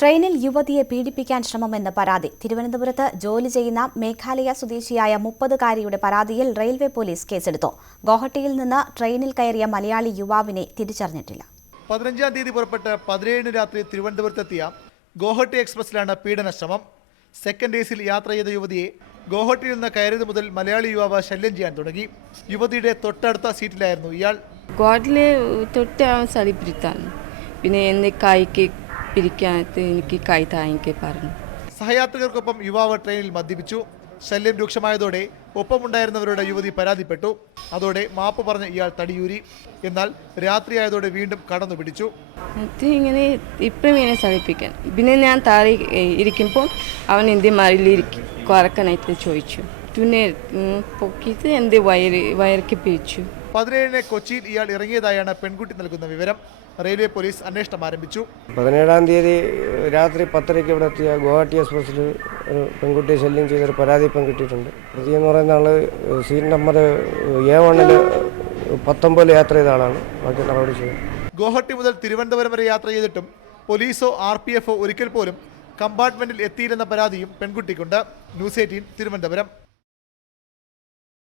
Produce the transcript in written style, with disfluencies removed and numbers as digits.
ട്രെയിനിൽ യുവതിയെ പീഡിപ്പിക്കാൻ ശ്രമമെന്ന പരാതി. തിരുവനന്തപുരത്ത് ജോലി ചെയ്യുന്ന മേഘാലയ സ്വദേശിയായ 30-കാരിയുടെ പരാതിയിൽ റെയിൽവേ പോലീസ് കേസെടുത്തു. ഗോഹട്ടിയിൽ നിന്ന് ട്രെയിനിൽ കയറിയ മലയാളി യുവാവിനെ തിരിച്ചറിഞ്ഞിട്ടില്ല. 15-ാം തീയതി പുറപ്പെട്ട് 17-ന് രാത്രി തിരുവനന്തപുരത്തെത്തിയ ഗോഹട്ടി എക്സ്പ്രസിലാണ് പീഡന ശ്രമം. സെക്കൻഡ് ഏസിൽ യാത്ര ചെയ്ത യുവതിയെ ഗോഹട്ടിയിൽ നിന്ന് കയറിയത് മുതൽ മലയാളി യുവാവ് ശല്യം ചെയ്യാൻ തുടങ്ങി. യുവതിയുടെ തൊട്ടടുത്ത സീറ്റിലായിരുന്നു ഇയാൾ. ഗോഡ്ലെ തൊട്ട് അവൻ സലിപ്പിരുത്താണ്. പിന്നെ എന്നെ കൈക്ക് പിരിക്കാനത്ത് എനിക്ക് കൈ താങ്ങിക്ക് പറഞ്ഞു. സഹയാത്രികർക്കൊപ്പം യുവാവ് ട്രെയിനിൽ മദ്യപിച്ചു. ശല്യം രൂക്ഷമായതോടെ ഒപ്പമുണ്ടായിരുന്നവരുടെ യുവതി പരാതിപ്പെട്ടു. അതോടെ മാപ്പ് പറഞ്ഞ് ഇയാൾ തടിയൂരി. എന്നാൽ രാത്രിയായതോടെ വീണ്ടും കടന്നു പിടിച്ചു. ഇങ്ങനെ ഇപ്പം ഇങ്ങനെ സലിപ്പിക്കാൻ. പിന്നെ ഞാൻ താഴെ ഇരിക്കുമ്പോൾ അവൻ എൻ്റെ മറിയിലിരിക്കും കുറക്കാനായിട്ട് ചോദിച്ചു. പിന്നെ പൊക്കിയിട്ട് എൻ്റെ വയർക്ക് പിരിച്ചു. 17-ന് കൊച്ചിയിൽ ഇയാൾ ഇറങ്ങിയതായാണ് പെൺകുട്ടി നൽകുന്ന വിവരം. റെയിൽവേ പോലീസ് അന്വേഷണം ആരംഭിച്ചു. 17-ാം തീയതി രാത്രി 10:30 ഇവിടെ എത്തിയ ഗോഹട്ടി എക്സ്പ്രസ്സിൽ ഒരു പെൺകുട്ടിയെ ശല്യം ചെയ്തൊരു പരാതി ഇപ്പം കിട്ടിയിട്ടുണ്ട്. പ്രതി എന്ന് പറയുന്ന ആൾ സീറ്റ് നമ്പർ A1-ൽ 19 യാത്ര ചെയ്ത ആളാണ്. ബാക്കി നടപടി ചെയ്യും. ഗോഹട്ടി മുതൽ തിരുവനന്തപുരം വരെ യാത്ര ചെയ്തിട്ടും പോലീസോ RPF ഒരിക്കൽ പോലും കമ്പാർട്ട്മെന്റിൽ എത്തിയില്ലെന്ന പരാതിയും പെൺകുട്ടിക്കുണ്ട്. ന്യൂസ് 18 തിരുവനന്തപുരം.